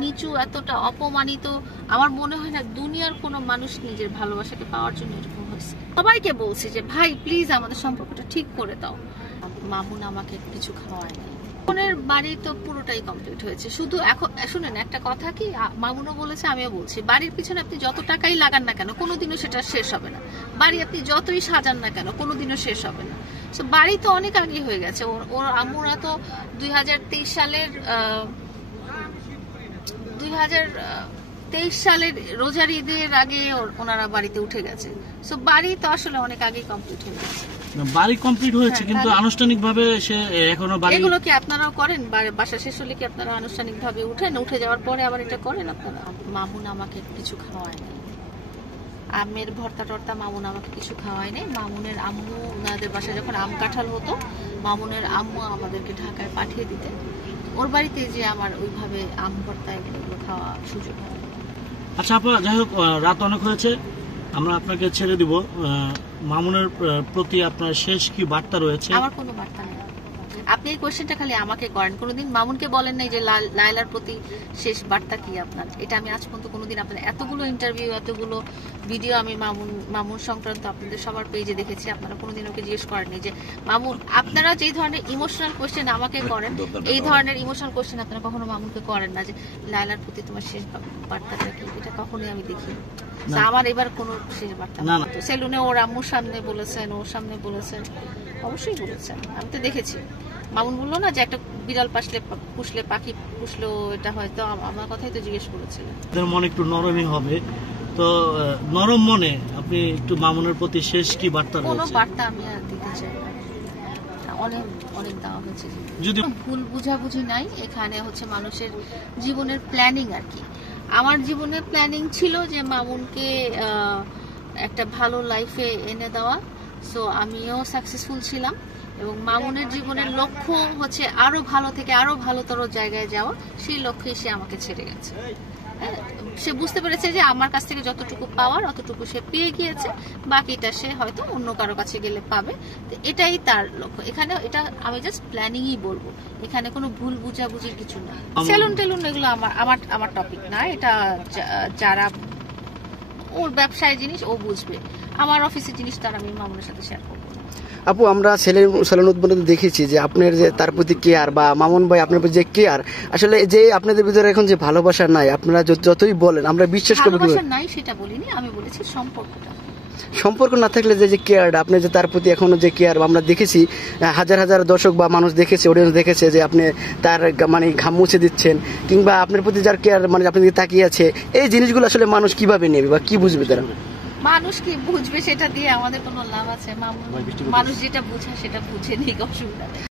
নিচু, এতটা অপমানিত আমার মনে হয় না দুনিয়ার কোনো মানুষ নিজের ভালোবাসাকে পাওয়ার জন্য এরকম হয়েছে। সবাইকে বলছি যে ভাই প্লিজ আমাদের সম্পর্কটা ঠিক করে দাও। মামুন আমাকে কিছু খাওয়ায় না। মামুনের বাড়ি তো পুরোটাই কমপ্লিট হয়েছে। শুধু এখন শুনেন একটা কথা কি, মামুনও বলেছে আমিও বলছি, বাড়ির পিছনে আপনি যত টাকাই লাগান না কেন কোনোদিনও সেটা শেষ হবে না। বাড়ি আপনি যতই সাজান না কেন কোনোদিনও শেষ হবে না। তো বাড়ি তো অনেক আগে হয়ে গেছে। ওর আম্মুরা তো 2023 সালের রোজার ঈদের আগে ওনারা বাড়িতে উঠে গেছে। সো বাড়ি তো আসলে অনেক আগেই কমপ্লিট হয়ে গেছে। বাড়ি কমপ্লিট হয়েছে কিন্তু আনুষ্ঠানিকভাবে সে এখনো বাড়ি। এগুলো কি আপনারাও করেন? বাসা শেষ হলে কি আপনারা আনুষ্ঠানিকভাবে উঠে যাওয়ার পরে আবার এটা করেন আপনারা? মামুন আমাকে কিছু খাওয়ায় নাই, আমের ভর্তা টর্তা মামুন আমাকে কিছু খাওয়ায় নাই। মামুনের আম্মু, ওনাদের বাসায় যখন আম কাঁঠাল হতো মামুনের আম্মু আমাদেরকে ঢাকায় পাঠিয়ে দিতেন। ওর বাড়িতে যে আমার ওইভাবে আম ভর্তা এগুলো খাওয়া সুযোগ হয়। আচ্ছা আপা, যাই হোক রাত অনেক হয়েছে, আমরা আপনাকে ছেড়ে দিব। মামুনের প্রতি আপনার শেষ কি বার্তা রয়েছে? আমার কোনো বার্তা নেই। আপনি এই কোশ্চেনটা খালি আমাকে করেন, কোনোদিন মামুনকে বলেন নাই যে লায়লার প্রতি শেষ বার্তা কি আপনার। এটা আমি আজ পর্যন্ত কোনোদিন আপনার এতগুলো ইন্টারভিউ, এতগুলো ভিডিও আমি মামুন সংক্রান্ত আপনাদের সবার পেজে দেখেছি। আপনারা কোনোদিন ওকে জিজ্ঞেস করেননি যে মামুন, আপনারা যেই ধরনের ইমোশনাল কোশ্চেন আমাকে করেন, এই ধরনের ইমোশনাল কোশ্চেন আপনারা কখনো মামুনকে করেন না যে লায়লার প্রতি তোমার শেষ বার্তাটা কি। এটা কখনোই আমি দেখি আমার এবার কোনো শেষ বার্তা না। সেলুনে ওর আম্মুর সামনে বলেছেন, ওর সামনে বলেছেন, অবশ্যই বলেছেন, আমি তো দেখেছি। মামুন বললো না যে একটা বিড়াল পুষলে পাখি পুষলো, এটা হয়তো আমার কথাই তো জিজ্ঞেস করেছিলেন। মন একটু নরমই হবে, তো নরম মনে আপনি একটু মামুনের প্রতি শেষ কি বার্তা রয়েছে? কোনো বার্তা আমি আর দিতে চাই না, অনেক দেওয়া হয়েছে। যদি ভুল বুঝাবুঝি নাই, এখানে হচ্ছে মানুষের জীবনের প্ল্যানিং আর কি। আমার জীবনের প্ল্যানিং ছিল যে মামুনকে একটা ভালো লাইফে এনে দেওয়া। সো আমিও সাকসেসফুল ছিলাম এবং মামুনের জীবনের লক্ষ্য হচ্ছে আরো ভালো থেকে আরো ভালোতর জায়গায় যাওয়া। সেই লক্ষ্যে সে আমাকে ছেড়ে গেছে। সে বুঝতে পেরেছে যে আমার কাছ থেকে যতটুকু পাওয়ার অতটুকু সে পেয়ে গিয়েছে, বাকিটা সে হয়তো অন্য কারো কাছে গেলে পাবে। তো এটাই তার লক্ষ্য। এখানে এটা আমি জাস্ট প্ল্যানিংই বলবো, এখানে কোনো ভুল বুঝাবুঝির কিছু না। সেলুন টেলুন এগুলো আমার টপিক না। এটা যারা ওর ব্যবসায় জিনিস ও বুঝবে, আমার অফিসের জিনিস তার আমি মামুনের সাথে শেয়ার করবো। আপু, আমরা সেলুন উদ্বোধনে দেখেছি যে আপনার যে তার প্রতি কেয়ার বা মামুন ভাই আপনার প্রতি যে কেয়ার, আসলে যে আপনাদের ভিতরে এখন যে ভালোবাসা নাই, আপনারা যতই বলেন আমরা বিশ্বাস করব কি নাই সেটা বলিনি, আমি বলেছি সম্পর্ক না থাকলে যে কেয়ারটা আপনি যে তার প্রতি এখনো যে কেয়ার আমরা দেখেছি, হাজার হাজার দর্শক বা মানুষ দেখেছে, অডিয়েন্স দেখেছে যে আপনি তার মানে ঘাম মুছে দিচ্ছেন, কিংবা আপনার প্রতি যার কেয়ার মানে আপনার দিকে তাকিয়ে আছে, এই জিনিসগুলো আসলে মানুষ কিভাবে নেবে বা কি বুঝবে তারা? মানুষ কি বুঝবে সেটা দিয়ে আমাদের কোনো লাভ আছে? মানুষ যেটা বুঝে সেটা বুঝে নিক, অসুবিধা।